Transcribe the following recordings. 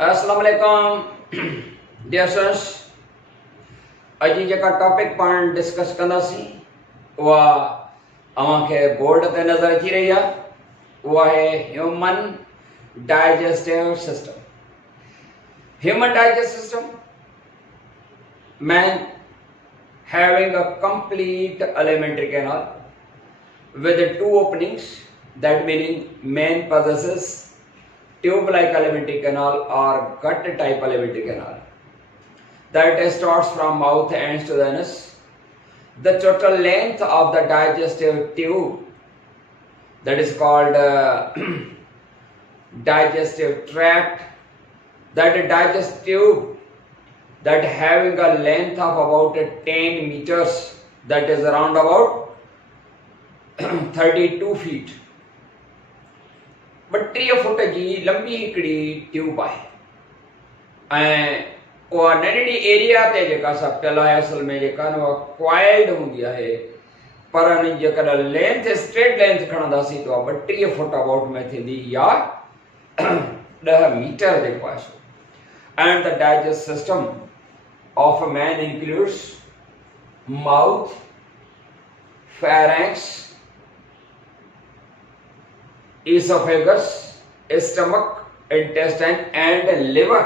अस्सलाम वालेकुम dear students. अॼु जेका टॉपिक पाण डिस्कस कंदासीं उहा अव्हांखे बोर्ड ते नज़र अची रही आहे। उहा आहे human digestive system. Human digestive system man having a complete alimentary canal with two openings, that meaning man possesses tube-like alimentary canal or gut-type alimentary canal that starts from mouth ends to the anus. The total length of the digestive tube, that is called digestive tract, that digestive tube that having a length of about 10 meters, that is around about 32 feet. 32 foot जी लंबी हिकिड़ी tube आहे ऐं उहा नंढड़ी area ते जेका subtle आहे असल में जेका न उहा क्वाइल्ड हूंदी आहे, पर हुन जेकॾहिं लेंथ स्ट्रेट लेंथ खणंदासीं त उहा 32 फुट अबाउट में थींदी या 10 मीटर जेको आहे सो। And the digest system of a man includes mouth, pharynx, esophagus, stomach, intestine and liver.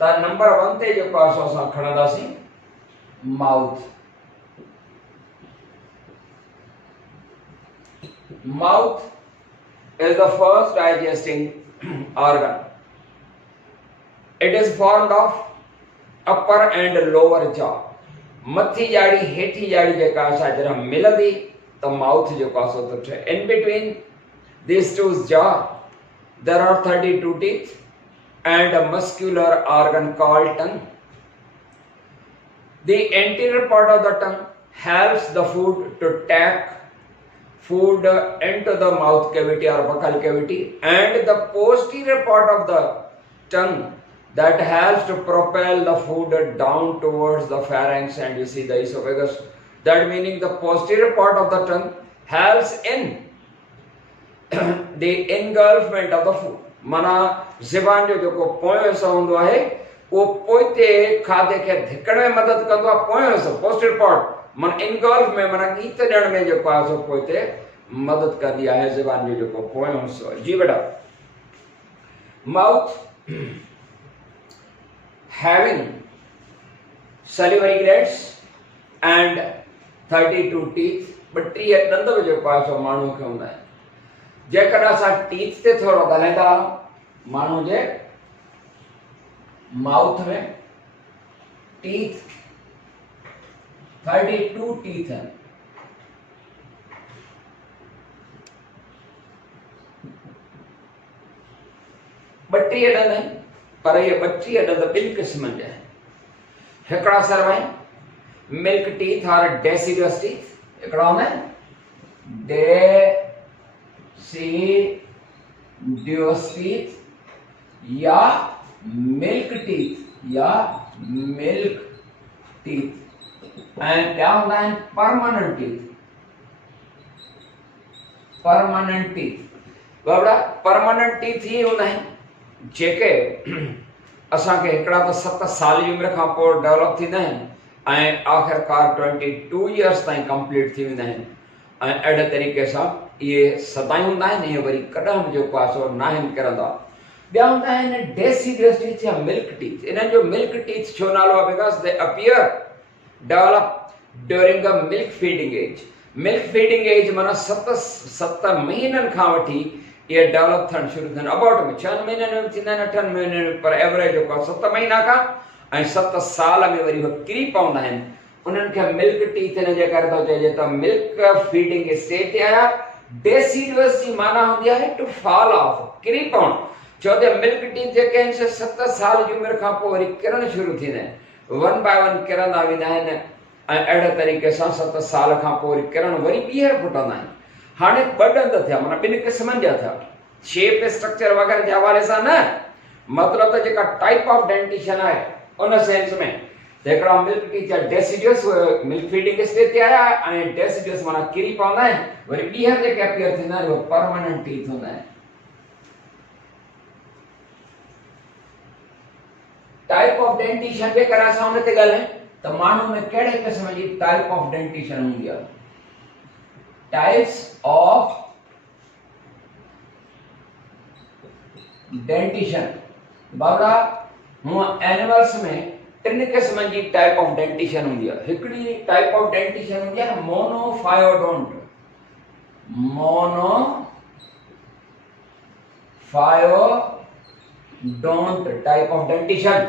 त नंबर 1 ते जेको आहे सो असां खणंदासीं mouth. Mouth is the first digesting organ. It is formed of upper and lower jaw. मथी जाड़ी हेठी जाड़ी जेका असां जॾहिं मिलंदी त माउथ जेको आहे सो थो ठहे। In between these two jaw there are 32 teeth and a muscular organ called tongue. The anterior part of the tongue helps the food to take food into the mouth cavity or buccal cavity, and the posterior part of the tongue that helps to propel the food down towards the pharynx and you see the esophagus. That meaning the posterior part of the tongue helps in the engulfment of the food. माना ज़बान जो जेको पोयों हिस्सो हूंदो आहे उहो पोइते खाधे खे धिकण में मदद कंदो आहे। पोयों हिस्सो posterior part माना engulf में माना गीत ॾियण में जेको आहे सो पोइते मदद कंदी आहे ज़बान जो जेको पोयों हिस्सो आहे। जी बेटा, mouth having salivary glands and 32 teeth, but 3 दंद बि जेको आहे सो माण्हू खे हूंदा आहिनि। जेकॾहिं असां टीथ ते थोरो ॻाल्हाईंदा आहियूं, माण्हू जे माउथ में टीथ 32 टीथ आहिनि। ॿटीह ॾंद आहिनि, पर ये 32 ॾंद ॿिनि क़िस्मनि जा आहिनि। हिकिड़ा सर्व आहिनि मिल्क टीथ और डेसिडियस टीथ। हिकिड़ा हूंदा आहिनि डेसिडियस टीथ या मिल्क टीथ या मिल्क टीथ, ऐं ॿिया हूंदा आहिनि परमानेंट टीथ। परमानेंट टीथ बाबड़ा परमानेंट टीथ ही हूंदा आहिनि जेके असांखे हिकिड़ा त 7 साल जी उमिरि खां पोइ डेवलप थींदा आहिनि ऐं आख़िरकार 22 इयर्स ताईं कंप्लीट थी वेंदा आहिनि ऐं अहिड़े तरीक़े सां इहे सदाईं हूंदा आहिनि। इहे वरी कॾहिं बि जेको आहे सो नाहिनि किरंदा। ॿिया हूंदा आहिनि डेसिडियस टीथ या मिल्क टीथ। इन्हनि जो मिल्क टीथ छो नालो आहे? Because they appear develop during a milk feeding age. Milk feeding age माना 7 महीननि खां वठी ये डेवलप थियण शुरू थियनि। अबाउट में 6 महीननि में थींदा आहिनि, 8 महीननि में, पर एवरेज जेको 7 महीना खां ऐं 7 साल में वरी उहे किरी पवंदा आहिनि। उन्हनि खे मिल्क टीथ हिन जे करे थो चइजे त मिल्क फीडिंग स्टेज ते आया। डेसिडियस जी माना हूंदी आहे टू फॉल ऑफ, किरी पवण। छो त मिल्क टीथ जेके आहिनि से 7 साल जी उमिरि खां पोइ वरी किरण शुरू थींदा आहिनि, 1 बाय 1 किरंदा वेंदा आहिनि ऐं अहिड़े तरीक़े सां 7 साल खां पोइ वरी किरण वरी ॿीहर फुटंदा आहिनि। हाणे 2 ॾंद थिया, माना 2 क़िस्मनि जा थिया, शेप स्ट्रक्चर वग़ैरह जे हवाले सां न, मतिलबु त जेका टाइप ऑफ डेंटिशन आहे उन सेंस में हिकिड़ा मिल्क टीथ या डेसिडियस मिल्क फीडिंग स्टेज ते आया ऐं डेसिडियस माना किरी पवंदा आहिनि, वरी ॿीहर जेके अपीयर थींदा आहिनि उहे परमानेंट टीथ हूंदा आहिनि। टाइप ऑफ डेंटिशन जे करे असां हुन ते ॻाल्हायूं त माण्हू में कहिड़े क़िस्म जी टाइप ऑफ डेंटिशन हूंदी आहे। टाइप्स ऑफ डेंटिशन बाबा हूअं एनिमल्स में 3 क़िस्मनि जी टाइप ऑफ डेंटिशन हूंदी आहे। हिकिड़ी टाइप ऑफ डेंटिशन हूंदी आहे मोनोफायोडोंट। मोनोफायोडोंट टाइप ऑफ डेंटिशन।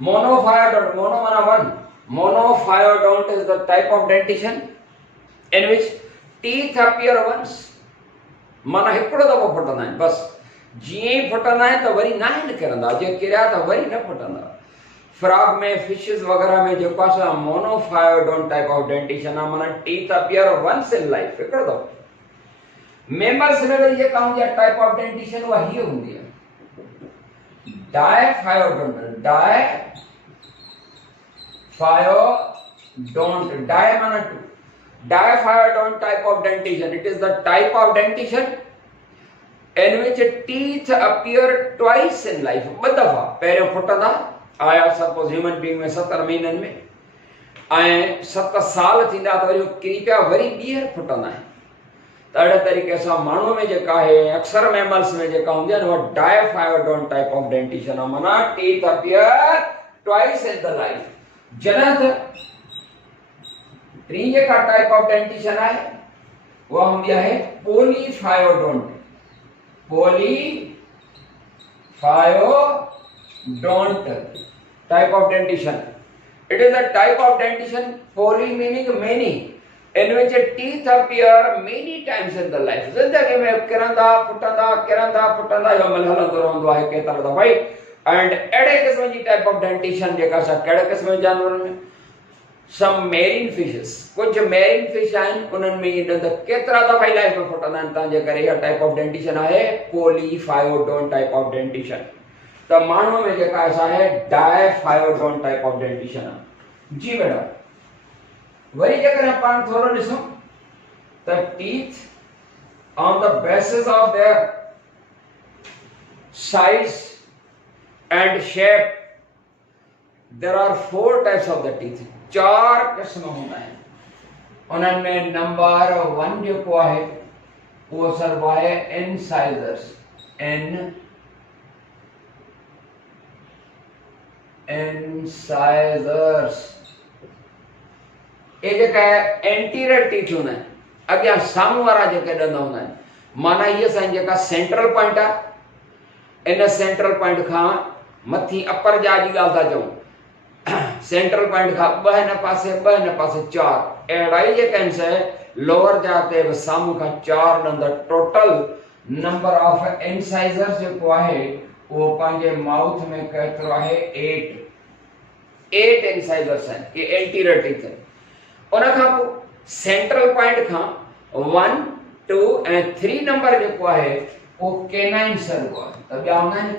मोनोफायोडोंट, मोनो माना 1, मोनोफायोडोंट is the type of dentition in which teeth appear once, माना हिकिड़ो दफ़ो फुटंदा आहिनि बस। जीअं ई फुटंदा आहिनि त वरी न आहिनि किरंदा, जे किरिया त वरी न फुटंदा। फ्रॉग में, फिशिस वग़ैरह में जेको आहे मोनोफायोडोंट टाइप ऑफ डेंटिशन आहे, माना teeth appear once in life, हिकिड़ो दफ़ो। मेमल्स में वरी जेका हूंदी आहे टाइप ऑफ डेंटिशन उहा हीअ हूंदी आहे डायफायोडोंट। डायफायोडोंट, डाय माना 2, diaphyodont type of dentition. It is the type of dentition in which teeth appear twice in life. ॿ दफ़ा पहिरियों फुटंदा आया सपोज ह्यूमन बीइंग में 70 महीननि में, ऐं 7 साल थींदा त वरी किरी पिया वरी ॿीहर फुटंदा आहिनि। त अहिड़े तरीक़े सां माण्हू में जेका आहे अक्सर मैमल्स में जेका हूंदी आहे न उहा डायफायोडोंट टाइप ऑफ डेंटिशन आहे, माना teeth appear twice in the life. जॾहिं त टी जेका टाइप ऑफ डेंटिशन आहे उहा हूंदी आहे polyphyodont. Polyphyodont type of dentition. It is a type of dentition, poly meaning many, in which teeth appear many times in the life. ज़िंदगी में किरंदा फुटंदा यो मल हलंदो रहंदो आहे केतिरा दफ़ा। एंड अहिड़े क़िस्म जी टाइप ऑफ डेंटिशन जेका असां कहिड़े क़िस्म जे जानवरनि में, सम मेरीन फिशिस, कुछ मेरीन फिश आहिनि उन्हनि में ये ॾंद केतिरा दफ़ा लाइफ में फुटंदा आहिनि, तंहिंजे करे इहा टाइप ऑफ डेंटिशन आहे पॉलीफायोडोंट टाइप ऑफ डेंटिशन। त माण्हू में जेका आहे डायफायोडोंट टाइप ऑफ डेंटिशन आहे। जी बेटा, वरी जेकॾहिं पाण थोरो ॾिसूं त teeth on the basis of their size and shape, there are 4 types of the teeth. 4 क़िस्म हूंदा आहिनि। उन्हनि में नंबर 1 जेको आहे उहो सर्व आहे इंसाइजर्स। इंसाइजर्स ये जेका एंटीरियर टीथ हूंदा आहिनि, अॻियां साम्हूं वारा जेके ॾंद हूंदा आहिनि, माना हीअ असांजी जेका सेंट्रल पॉइंट आहे, इन सेंट्रल पॉइंट खां मथी अपर जा जी ॻाल्हि था चऊं, सेंट्रल पॉइंट खां 2 हिन पासे 4, अहिड़ा ई जेके आहिनि से लोअर जा ते बि साम्हूं खां 4 ॾंद। टोटल नंबर ऑफ इंसाइजर्स जेको आहे उहो पंहिंजे माउथ में केतिरो आहे 8 इंसाइजर्स आहिनि, ये एंटीरियर टीथ आहिनि। उन खां पोइ सेंट्रल पॉइंट खां 1, 2 ऐं 3 नंबर जेको आहे उहो केनाइन्स सर्व आहे। त ॿिया हूंदा आहिनि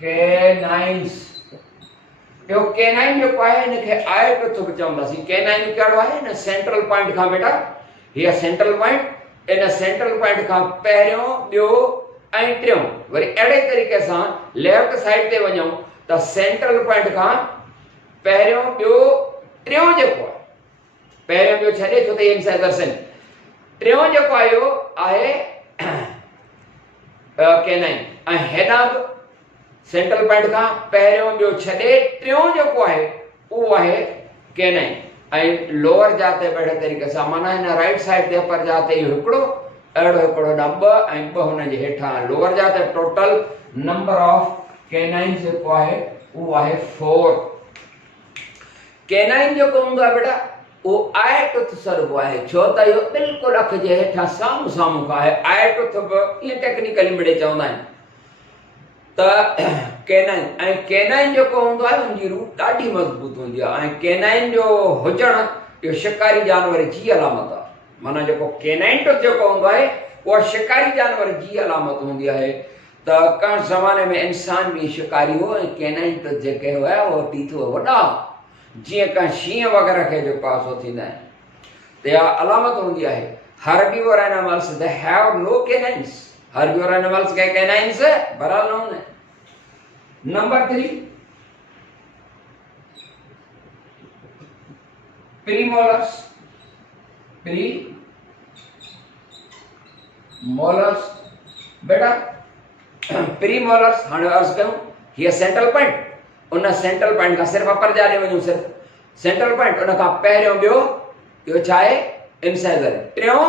केनाइन्स। यो केनाइन जेको आहे इनखे आई टूथ बि चवंदासीं। केनाइन कहिड़ो आहे न सेंट्रल पॉइंट खां बेटा, हीअ सेंट्रल पॉइंट, इन सेंट्रल पॉइंट खां पहिरियों ॿियो ऐं टियों, वरी अहिड़े तरीक़े सां लेफ्ट साइड ते वञूं त सेंट्रल पॉइंट खां पहिरियों ॿियो टियों जेको आहे, पहिरियों ॿियो छॾे छो त इंसाइजर्स आहिनि, टियों जेको आहे इहो आहे केनाइन। ऐं हेॾां बि सेंट्रल पॉइंट खां पहिरियों ॿियो छॾे टियों जेको आहे उहो आहे केनाइन। ऐं लोअर जाते अहिड़े तरीक़े सां, माना हिन राइट साइड ते अपर जाते इहो हिकिड़ो, अहिड़ो हिकिड़ो ॾा 2 ऐं 2 हुन जे हेठां लोअर जाते। टोटल नंबर ऑफ केनाइन जेको आहे उहो आहे 4। केनाइन जेको हूंदो आहे बेटा उहो आई टूथ सर्व आहे, छो त इहो बिल्कुलु अख जे हेठां साम्हूं खां आहे। आई टूथ बि ईअं टेक्निकली मिड़े चवंदा आहिनि त केनाइन। ऐं केनाइन जेको हूंदो आहे उनजी रूट ॾाढी मज़बूत हूंदी आहे। ऐं केनाइन जो हुजणु इहो शिकारी जानवर जी अलामत आहे। माना जेको केनाइन टूथ जेको हूंदो आहे उहा शिकारी जानवर जी अलामत हूंदी आहे। त कंहिं ज़माने में इंसान बि शिकारी हो ऐं केनाइन टूथ जेके हुआ उहो टीथ वॾा, जीअं कंहिं शींहं वग़ैरह खे जेको आहे सो थींदा आहिनि, त इहा अलामत हूंदी आहे। Herbivore animals they have no canines. Herbivore animals के केनाइन्स बराबर न हूंदा आहिनि। Number 3 premolars. प्रीमोलर्स बेटा प्रीमोलर्स हाणे अर्ज कयूं हीअ सेंट्रल पॉइंट उन सेंट्रल पॉइंट खां सिर्फ़ अपर जा ॾे वञूं सिर्फ़ सेंट्रल पॉइंट उन खां पहिरियों ॿियो इहो छा आहे इंसाइजर टियों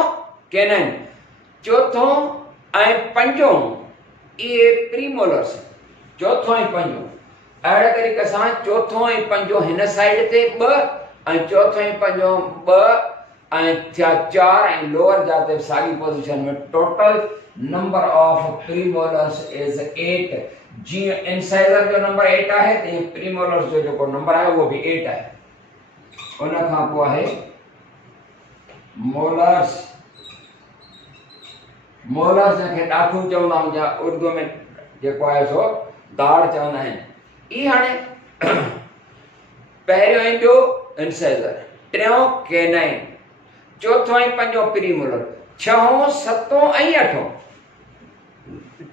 कैनाइन चौथों ऐं पंजों इहे प्रीमोलर्स चौथों ऐं पंजों अहिड़े तरीक़े सां चौथों ऐं पंजों हिन साइड ते 2 ऐं चौथों ऐं पंजों 2 ऐं थिया 4 ऐं लोअर जाते साॻी पोजीशन में total number of premolars is 8 जीअं इंसाइजर जो नंबर 8 आहे तीअं प्रीमोलर्स जो जेको नंबर आहे उहो बि 8 आहे उन खां पोइ आहे मोलर्स जंहिंखे ॾाठूं चवंदा आहियूं या उर्दू में जेको आहे सो दाड़ चवंदा आहिनि ई हाणे पहिरियों ऐं ॿियो इंसाइजर टियों कैनाइन चौथों ऐं पंजों प्रीमोलर छहों सतों ऐं अठों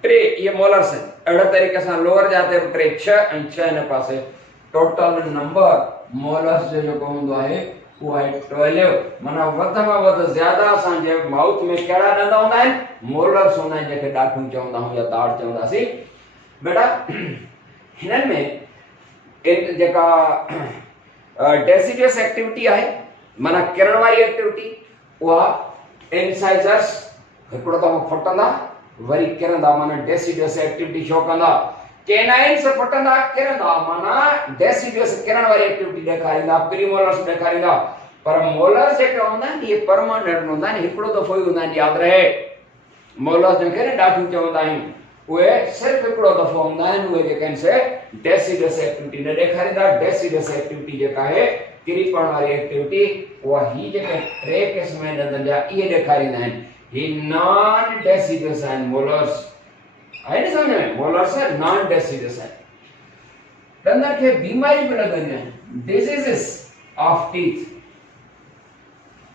3 ये मोलर्स हैं अहिड़े तरीक़े सां लोअर जाते 3 6 ऐं 6 हिन पासे टोटल नंबर मोलर्स जो जेको हूंदो आहे उहो आहे 12 माना वध में वध ज्यादा असांजे माउथ में कहिड़ा ॾंद हूंदा आहिनि मोलर्स हूंदा आहिनि जंहिंखे ॾाठूं चवंदा आहियूं या दाड़ चवंदासीं बेटा हिननि में जेका डेसिडियस एक्टिविटी आहे माना किरण वारी एक्टिविटी उहा इंसाइजर्स हिकिड़ो दफ़ो फटंदा वरी किरंदा माना डेसिडियस एक्टिविटी शो कंदा कैनाइन्स फटंदा किरंदा माना डेसिडियस किरण वारी एक्टिविटी ॾेखारींदा प्रीमोलर्स ॾेखारींदा पर मोलर्स जेके हूंदा आहिनि इहे परमानेंट हूंदा आहिनि हिकिड़ो दफ़ो ई हूंदा आहिनि यादि रहे मोलर्स जंहिंखे न ॾाठूं चवंदा आहियूं उहे सिर्फ़ु हिकिड़ो दफ़ो हूंदा आहिनि उहे जेके आहिनि से डेसिडियस एक्टिविटी न ॾेखारींदा डेसिडियस एक्टिविटी जेका आहे किरीपण वारी एक्टिविटी उहा ही जेके 3 क़िस्म आहिनि ॾंदनि जा इहे ॾेखारींदा आहिनि ही नॉन डेसिडियस आहिनि मोलर्स आहे न सम्झ में मोलर्स नॉन डेसिडियस आहिनि ॾंदनि खे बीमारी बि लॻंदियूं आहिनि डिजीज़िस ऑफ टीथ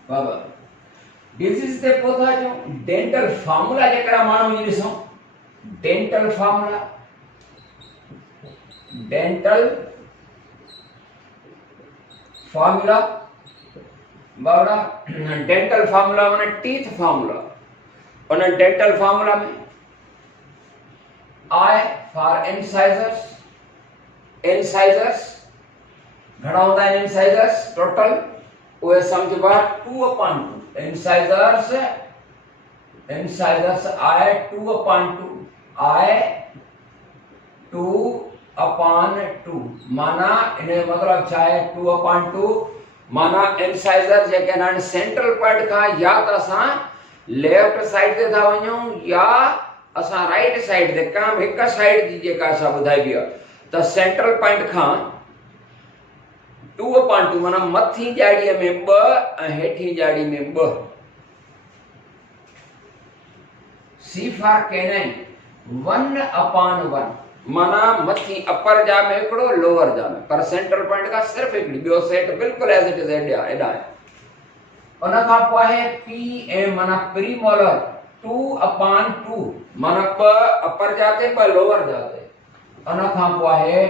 बाबा डिजीज़ ते पहुता अचूं डेंटल फार्मूला जेकॾहिं माण्हू जी ॾिसूं डेंटल फार्मूला बाबा डेंटल फार्मूला माने टीथ फार्मूला उन डेंटल फार्मूला में I for incisors घणा हूंदा आहिनि incisors टोटल उहे समझबा 2/2 incisors I 2/2 I 2/2 माना इन जो मतलब छा आहे 2/2 माना इंसाइजर जेके आहिनि सेंट्रल पॉइंट खां या त असां लेफ्ट साइड ते था वञूं या असां राइट साइड ते का हिक साइड जी जेका असां ॿुधाइबी आहे त सेंट्रल पॉइंट खां 2/2 माना मथी ॼाड़ीअ में 2 ऐं हेठी ॼाड़ी में 2 C for canine 1/1 माना मथी अपर जा में हिकिड़ो लोअर जा में पर सेंट्रल पॉइंट का सिर्फ हिकिड़ी ॿियो सेट बिल्कुल एज इट इज एॾा आहे उन खां पोइ आहे P ऐं माना प्रीमोलर 2/2 माना 2 अपर जाते 2 लोअर जाते उन खां पोइ आहे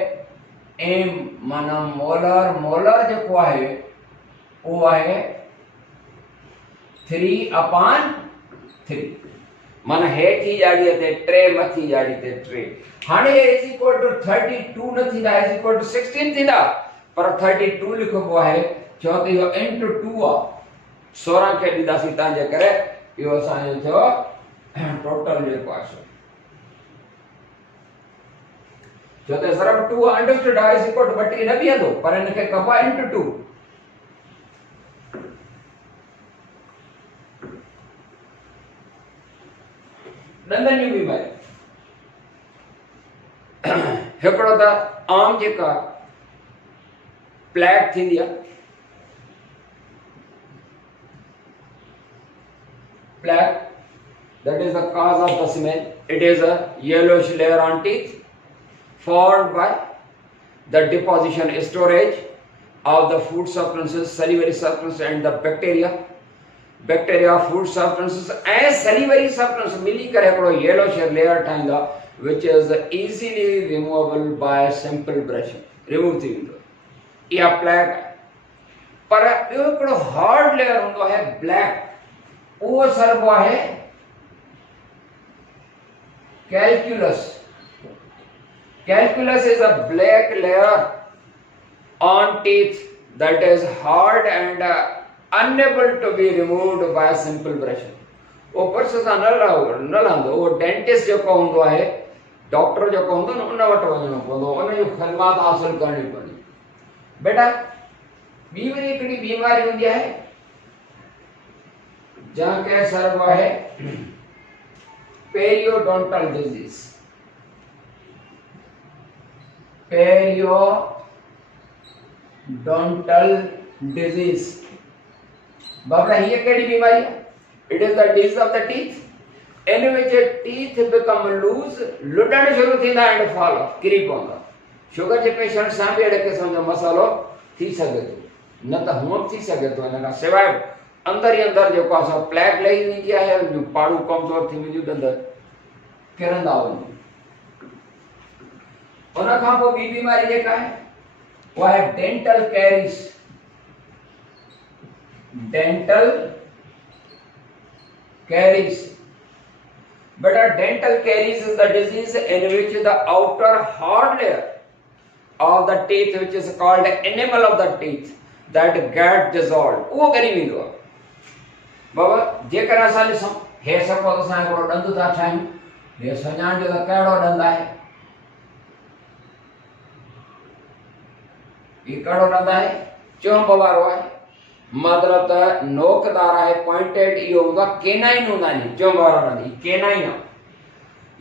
M माना मोलर जेको आहे उहो आहे 3/3 माना हेठी ॼाड़ीअ ते 3 मथी ॼाड़ी ते 3 हाणे इज इक्वल टू 32 न थींदा इज इक्वल टू 16 थींदा पर 32 लिखबो आहे छो त इहो इनटू 2 आहे 16 खे ॾींदासीं तव्हांजे करे इहो असांजो थियो टोटल जेको आहे छो त सिर्फ 2 अंडरस्टूड आहे इज इक्वल टू 32 न बीहंदो पर हिनखे कबो आहे इनटू 2 ॾंदनि जूं बीमारियूं हिकिड़ो त आम जेका प्लेग थींदी आहे plaque that is the cause of the smell it is a yellowish layer on teeth formed by the deposition storage of the food substances salivary substances and the bacteria food substances and salivary substances मिली करे हिकिड़ो yellowish layer ठाहींदा which is easily removable by simple brushing. Remove थी वेंदो इहा plaque पर ॿियो हिकिड़ो hard layer हूंदो आहे ब्लैक, उहो सरबो आहे calculus. Calculus is a black layer on teeth that is hard and unable to be removed by simple brushing. ऊपर से न लहंदो वो डेंटिस्ट जेको हूंदो आहे, डॉक्टर जेको हूंदो न उन वटि वञणो पवंदो, उन जी ख़िदमत हासिल करणी पवंदी. बेटा ॿी वरी हिकिड़ी बीमारी हूंदी आहे जंहिंखे सरबो आहे पेरियोडोंटल डिजीज. Periodontal disease. बाबा ये केड़ी बीमारी है? It is the disease of the teeth in which teeth become loose, लुटण शुरू थींदा and fall off, किरी पवंदा. शुगर जे पेशेंट सां बि अहिड़े क़िस्म जो मसालो थी सघे थो, न त हुअं थी सघे थो. हिन खां सवाइ अंदर ई अंदर जेको आहे प्लैक लही वेंदी आहे, पाड़ू कमज़ोर थी वेंदियूं, ॾंद किरंदा वञनि. उन खां पोइ ॿी बीमारी जेका आहे उहा आहे डेंटल कैरीज़. Dental caries. बेटा dental caries is the disease in which the outer hard layer of the teeth, which is called enamel of the teeth, that get dissolved. उहो करी वेंदो आहे. बाबा जेकर असां ॾिसूं हे सपोज़ असां हिकिड़ो ॾंद था ठाहियूं, हे सुञाणिजो त कहिड़ो ॾंद आहे. ये कड़ो ॾंद आहे, चोंब वारो आहे, मतलब त नोकदार आहे, पॉइंटेड. इहो हूंदो आहे केनाइन हूंदा आहिनि चोंब वारा ॾंद, केनाइन आहे.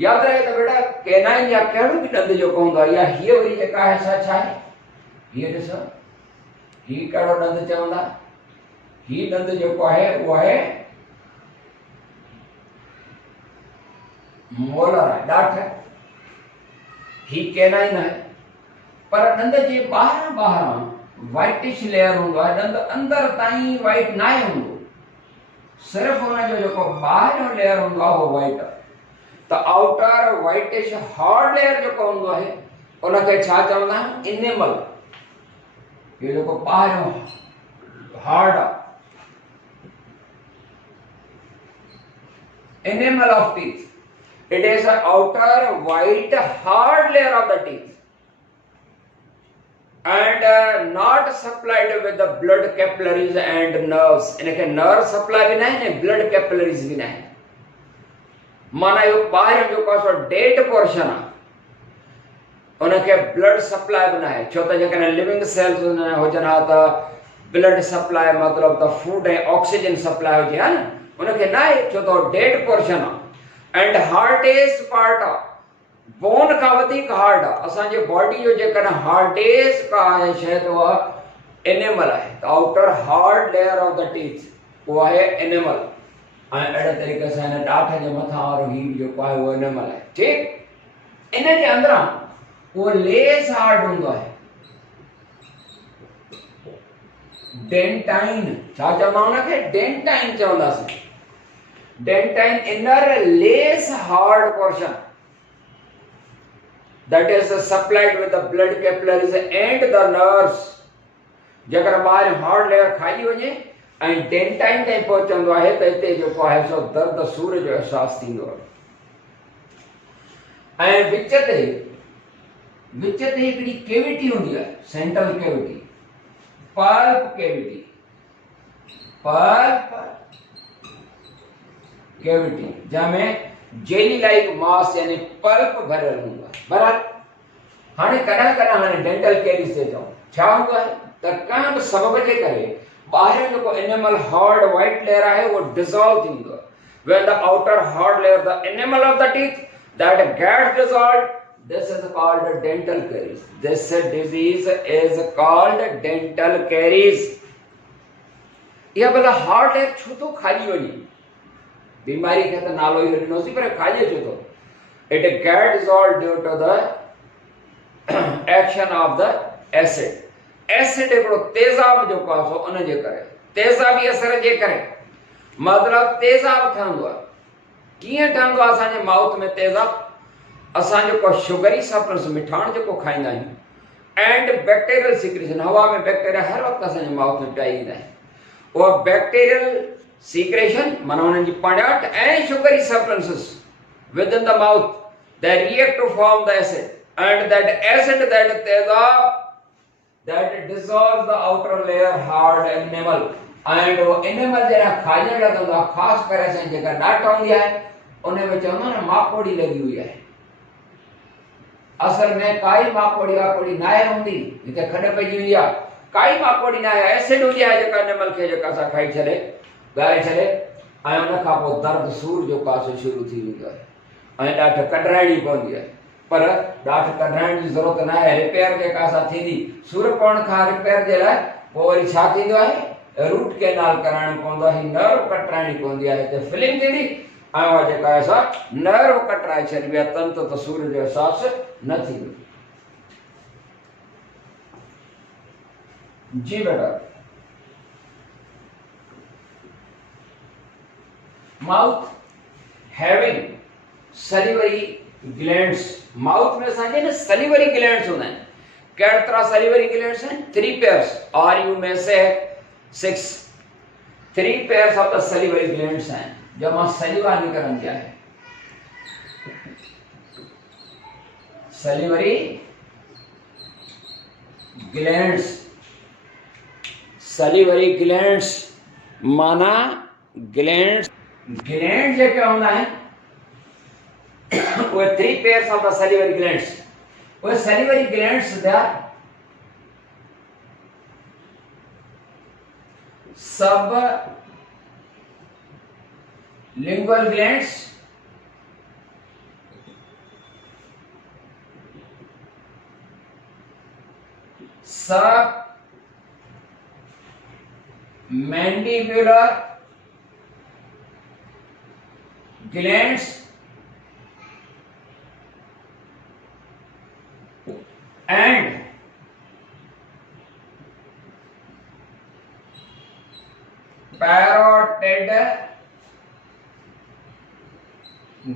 याद रहे त बेटा केनाइन या कहिड़ो बि ॾंद जेको हूंदो आहे, या हीअ वरी जेका आहे छा आहे, हीअ ॾिसो, हीअ कहिड़ो ॾंद चवंदा. हीअ ॾंद जेको आहे उहो आहे मोलर आहे, ॾाठ. हीअ केनाइन आहे. पर ॾंद जे ॿाहिरां वाइटिश लेयर हूंदो आहे, ॾंद अंदर ताईं वाइट न आहे हूंदो, सिर्फ़ हुनजो जेको ॿाहिरियों लेयर हूंदो आहे उहो वाइट आहे. त आउटर वाइटिश हार्ड लेयर जेको हूंदो आहे उनखे छा चवंदा आहिनि? इनेमल. इहो जेको ॿाहिरियों हार्ड आहे, enamel of teeth. It is an outer white hard layer of the teeth and not supplied with the blood capillaries and nerves. इनके nerve supply भी नहीं है, blood capillaries भी नहीं. माना यो बाहर जो का सो dead portion है, उनके blood supply भी नहीं. छोटा जगह living cells हो जना था blood supply मतलब तो food है oxygen supply हो जाए ना, उनके नहीं छोटा dead portion है. And hardest part है बोन का वधिक हार्ड आहे. असांजे बॉडी जो जेकॾहिं हार्डेस्ट का आहे शइ त उहा एनेमल आहे. त outer hard layer of the teeth उहा आहे एनेमल. ऐं अहिड़े तरीक़े सां हिन ॾाठ जे मथां वारो हीउ जेको आहे उहो एनेमल आहे. ठीकु. इन जे अंदरां उहो लेस हार्ड हूंदो आहे. डेंटाइन छा चवंदा हुनखे? डेंटाइन चवंदासीं. Dentine inner less hard portion that is supplied with the blood capillaries and the nerves. जेकर ॿाहिरि हार्ड लेयर खाई वञे ऐं डेंटाइन ताईं पहुचंदो आहे त हिते जेको आहे सो दर्द सूर जो अहसास थींदो आहे. ऐं विच ते हिकिड़ी केविटी हूंदी आहे, central cavity, pulp cavity. Pulp cavity जंहिंमें जेली लाइक मास यानी पल्प भरियल हूंदो आहे. बराबर. हाणे कॾहिं कॾहिं हाणे डेंटल कैरीज़ ते चऊं छा हूंदो आहे त कंहिं बि सबब जे करे ॿाहिरियों जेको एनेमल हार्ड वाइट लेयर आहे उहो डिसॉल्व थींदो आहे. when the outer hard layer, the enamel of the teeth, that gets dissolved, this is called dental caries. This disease is called dental caries. यह भला हार्ड लेयर छो तो खाली वञे, बीमारी के तो नालो ही ॾिनोसीं पर खाली छो तो. It gets dissolved due to the action of the acid. Acid हिकिड़ो तेज़ाब जो आहे सो उन जे करे, तेज़ाबी असर जे करे मतलब तेज़ाब ठहंदो आहे. कीअं ठहंदो आहे असांजे माउथ में तेज़ाब? असां जेको शुगरी सब्सटेंस मिठाण जेको खाईंदा आहियूं एंड बैक्टीरियल सीक्रेशन, हवा में बैक्टीरिया हर वक्त असांजे माउथ में पिया ईंदा आहिनि। उहा बैक्टीरियल सीक्रेशन माना उन्हनि जी पणियाट ऐं sugary substances within the mouth that react to form the acid and that acid that तेजाब that dissolves the outer layer hard enamel and वो enamel जरा खाइण लॻंदो आहे, ख़ासि करे सां जेका ॾाट हूंदी आहे उन में चवंदो न माकोड़ी लॻी हुई आहे। असल में काई माकोड़ी वाकोड़ी न हूंदी, हिते खॾ पइजी हुई आहे, काई माकोड़ी न आहे, एसिड हूंदी आहे जेका एनिमल खे जेका असां खाई छॾे ॻाए छॾे ऐं उन खां पोइ दर्द सूर जो कासो शुरू थी वेंदो आहे ऐं ॾाढ कढराइणी पवंदी आहे। पर ॾाढ कढाइण जी ज़रूरत न आहे, रिपेयर जेका सां थींदी सूर पवण खां रिपेयर जे लाइ पोइ वरी छा थींदो आहे, रूट कैनाल कराइणो पवंदो आहे, नर्व कटराइणी पवंदी आहे, हिते फिलिंग थींदी ऐं उहा जेका आहे सा नर्व कटराए छॾिबी आहे, तंत त सूर जो अहसासु न थींदो। जी बेटा, mouth having salivary glands, mouth में असांखे न सलिवरी ग्लैंड्स हूंदा आहिनि। कहिड़े तरह सलिवरी ग्लैंड्स आहिनि? 3 पेयर्स और यू में से 6 3 pairs of the salivary glands आहिनि जंहिंमां सलिवा निकिरंदी आहे। सलिवरी ग्लैंड्स, सलिवरी ग्लैंड्स माना ग्लैंड्स, ग्लैंड जेके हूंदा आहिनि वो 3 pairs of the salivary glands. वो salivary glands they are sublingual glands, submandibular glands and parotid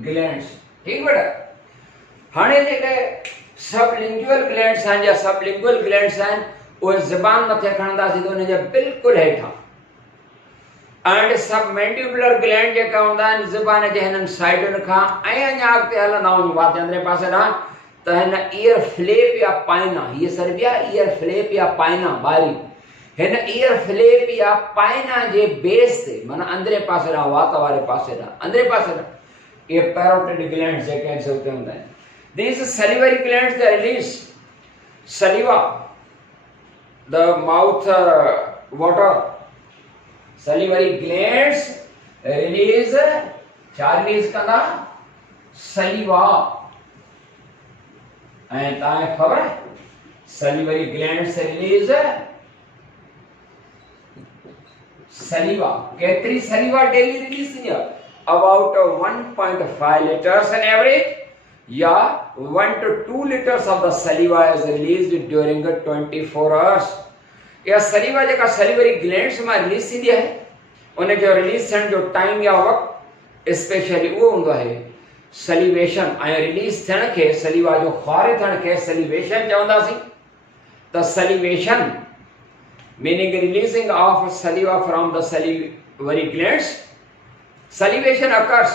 glands। ठीक बेटा, हाणे जेके सबलिंगुअल ग्लैंड्स आहिनि या सबलिंगुअल ग्लैंड्स आहिनि उहे ज़बान मथे खणंदासीं त उन जे बिल्कुलु हेठां, एंड सबमैंडिबुलर ग्लैंड जेका हूंदा आहिनि ज़बान जे हिननि साइडुनि खां ऐं अञा अॻिते हलंदा वञूं वात अंदरे पासे ॾांहुं त हिन ईयर फ्लैप या पाइना, हीअ सरबी आहे ईयर फ्लैप या पाइना ॿारी, हिन ईयर फ्लैप या पाइना जे बेस ते माना अंदरे पासे ॾांहुं वात वारे पासे ॾांहुं अंदरे पासे ॾांहुं इहे पैरोटिड ग्लैंड्स जेके आहिनि से हुते हूंदा आहिनि। These salivary glands they release saliva, the mouth water। salivary glands release छा रिलीज कंदा? सलीवा। ऐं तव्हांखे ख़बर आहे सलिवरी ग्लैंड्स रिलीज सलीवा, केतिरी सलीवा डेली रिलीज थींदी आहे? अबाउट 1.5 liters on average या 1 to 2 liters of the saliva is released during 24 hours। या सलीवा जेका सलिवरी ग्लैंड्स मां रिलीज थींदी आहे उन जो रिलीज थियण जो टाइम या वक़्तु स्पेशली उहो हूंदो आहे सलिवेशन, ऐं रिलीज थियण खे सलीवा जो ख़ारे थियण खे सलिवेशन चवंदासीं। त salivation meaning releasing of saliva from the salivary glands। salivation occurs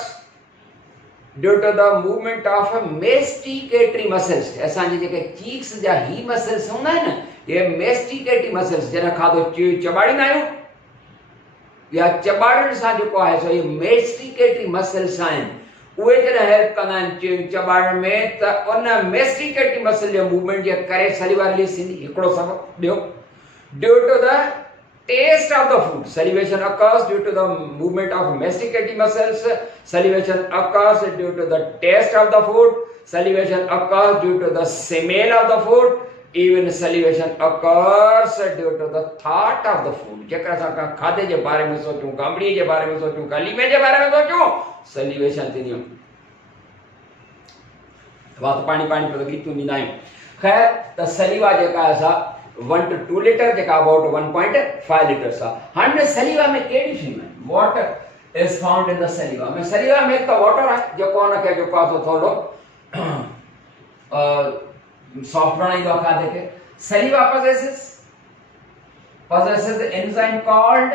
due to the movement of masticatory muscles। असांजे जेके चीक्स जा ही मसल्स हूंदा आहिनि न, ये masticatory muscles जॾहिं खाधो चॿाड़ींदा आहियूं या चॿाड़ण सां जेको आहे सो ये masticatory muscles आहिनि, उहे जॾहिं हेल्प कंदा आहिनि चॿाड़ण में त उन masticatory muscle जे मूवमेंट जे करे सलीवा रिलीज थींदी। हिकिड़ो सबबु ॿियो, due to the taste of the food, salivation occurs due to the movement of masticatory muscles। salivation occurs due to the taste of the food। salivation occurs due to the smell of the food। even salivation occurs due to the thought of the food। जेकर असां खाधे जे बारे में सोचूं, कांबड़ी जे बारे में सोचूं, लीमे जे बारे में सोचूं, सलिवेशन थींदी आहे। वात पाणी पाणी पे गीतूं ॾींदा आहियूं। ख़ैर त सलीवा जेका असां 1 to 2 liters जेका अबाउट 1.5 liters आहे। हाणे सलीवा में कहिड़ी शयूं आहिनि? Water is found in the सलीवा में। सलीवा में त वाटर आहे जेको हुनखे जेको आहे थोरो सॉफ्ट बनाइंदो आहे खाधे खे। सलीवा possesses enzyme called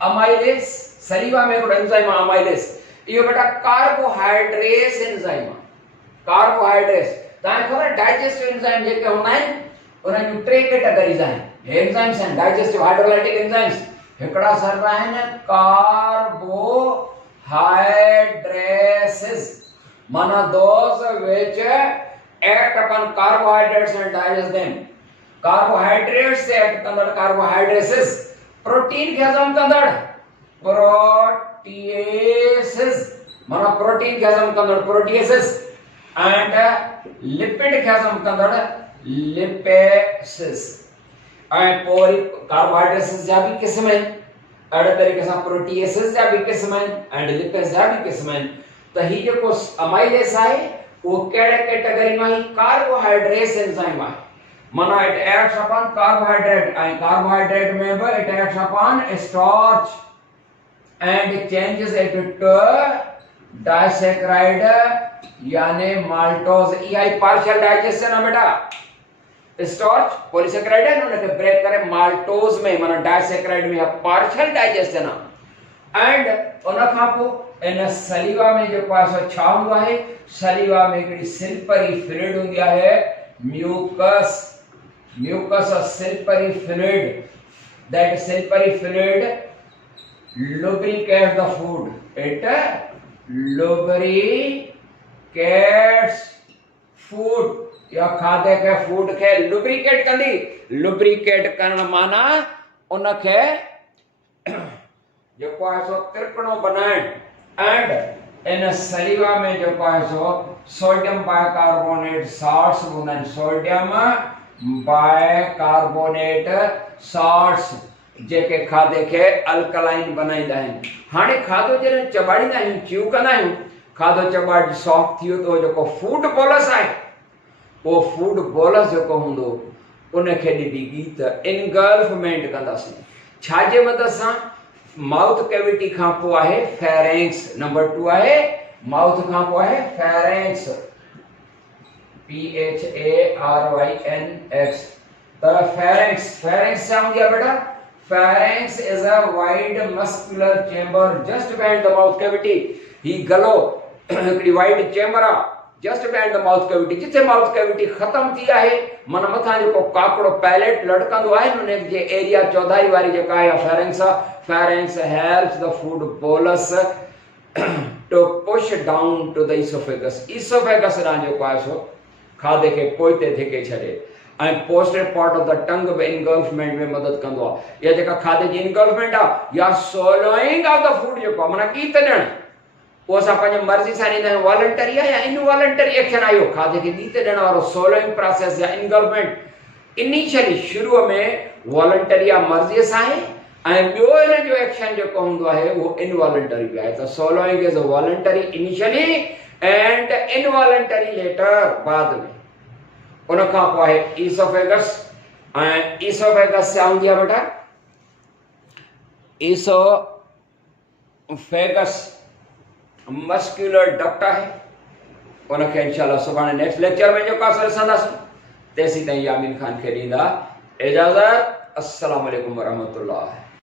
amylase। सलीवा में हिकिड़ो एंजाइम आहे amylase। इहो बेटा कार्बोहाइड्रेस एंजाइम आहे। कार्बोहाइड्रेस तव्हांखे ख़बर डाइजेस्टिव एंजाइम जेके हूंदा आहिनि उन्हनि जूं टे कैटेगरीज़ आहिनि। एंजाइम्स आहिनि डाइजेस्टिव हाइड्रोलाइटिक एंजाइम्स। हिकिड़ा सर आहिनि कार्बोहाइड्रेसिस, माना दोस which act upon carbohydrates and digest them। Carbohydrates से एक्ट कंदड़ कार्बोहाइड्रेसिस। प्रोटीन खे हजम कंदड़ प्रोटीएसिस, माना प्रोटीन खे हजम कंदड़ प्रोटीएसिस। एंड लिपिड खे हजम कंदड़ लिपेसिस। ऐं पोइ कार्बोहाइड्रेसिस जा भी क़िस्म आहिनि, अहिड़े तरीक़े सां प्रोटीएसिस जा भी क़िस्म आहिनि एंड लिपेस जा भी क़िस्म आहिनि। त ही जेको अमाइलेस आहे वो कहिड़े कैटेगरी में ही कार्बोहाइड्रेस एंजाइम आहे। माना it acts upon carbohydrate and carbohydrate में भी it acts upon starch and changes it to disaccharide यानी माल्टोज। ई पार्शियल डाइजेशन है बेटा। स्टार्च पॉलीसैकेराइड है उनके ब्रेक करे माल्टोज में, माना डाइसैकेराइड में पार्शियल डाइजेशन है। एंड उन खां पोइ इन सलीवा में जो पासो छा हूंदो आहे, सलीवा में हिकिड़ी सिल्परी फ्लूइड हूंदी आहे म्यूकस। म्यूकस और slippery fluid, that slippery fluid lubricates the food। it lubricates food, या खाधे के फूड के लुब्रिकेट कंदी। लुब्रिकेट करण माना उनखे जेको आहे सो तिरकणो बनाइण। एंड इन सलीवा में जेको आहे सो सोडियम बाइकार्बोनेट साल्ट्स हूंदा आहिनि। सोडियम बाइकार्बोनेट साल्ट्स जेके खाधे खे अल्कलाइन बनाईंदा आहिनि। हाणे खाधो जॾहिं चॿाड़ींदा आहियूं, च्यू कंदा आहियूं, खाधो चॿाड़ सॉफ्ट थी वियो त जेको फूड बोलस आहे, वो फूड बोलस जेको हूंदो उनखे ॾिबी त इनगल्फमेंट कंदासीं। छाजे मदद सां? माउथ कैविटी खां पोइ आहे फेरेंक्स। नंबर 2 आहे माउथ खां पोइ आहे फेरेंक्स, PHARYNX। त फेरेंक्स, फेरेंक्स छा हूंदी आहे बेटा? Pharynx is a wide muscular chamber just behind the mouth cavity। ही गलो हिकिड़ी वाइड चेंबर आहे just behind the mouth cavity। जिथे माउथ कैविटी खत्म थी आहे, माना मथां जेको काकड़ो पैलेट लटकंदो आहे उन जे एरिया चौधारी वारी जेका आहे फेरेंक्स आहे। Pharynx helps the food bolus to push down to the esophagus। esophagus ॾांहुं जेको आहे सो खाधे खे पोइते धिके छॾे। ऐं poster part of the tongue बि इनगल्फमेंट में मदद कंदो आहे। या जेका खाधे जी इनगल्फमेंट आहे या सोलोइंग ऑफ द फूड जेको आहे, माना कीत ॾियण, उहो असां पंहिंजी मर्ज़ी सां ॾींदा आहियूं। वॉलंटरी आहे या इनवॉलंटरी एक्शन आहे इहो खाधे खे नीत ॾियण वारो सोलोइंग प्रोसेस या इनगल्फमेंट। इनिशियली शुरूअ में वॉलंटरी आहे, मर्ज़ीअ सां आहे, ऐं ॿियो इन जो एक्शन जेको हूंदो आहे उहो इनवॉलंटरी बि आहे। त swallowing is voluntary initially and involuntary later बाद में। उन खां पोइ आहे ईसोफेगस। ऐं ईसोफेगस छा हूंदी आहे बेटा? ईसोफेगस मस्कुलर डक्ट आहे। उनखे इंशाल्लाह सुभाणे नेक्स्ट लेक्चर में जेको आहे ॾिसंदासीं। तेसीं ताईं यामीन ख़ान खे ॾींदा इजाज़त। अस्सलाम वालेकुम वरहमतुल्लाह।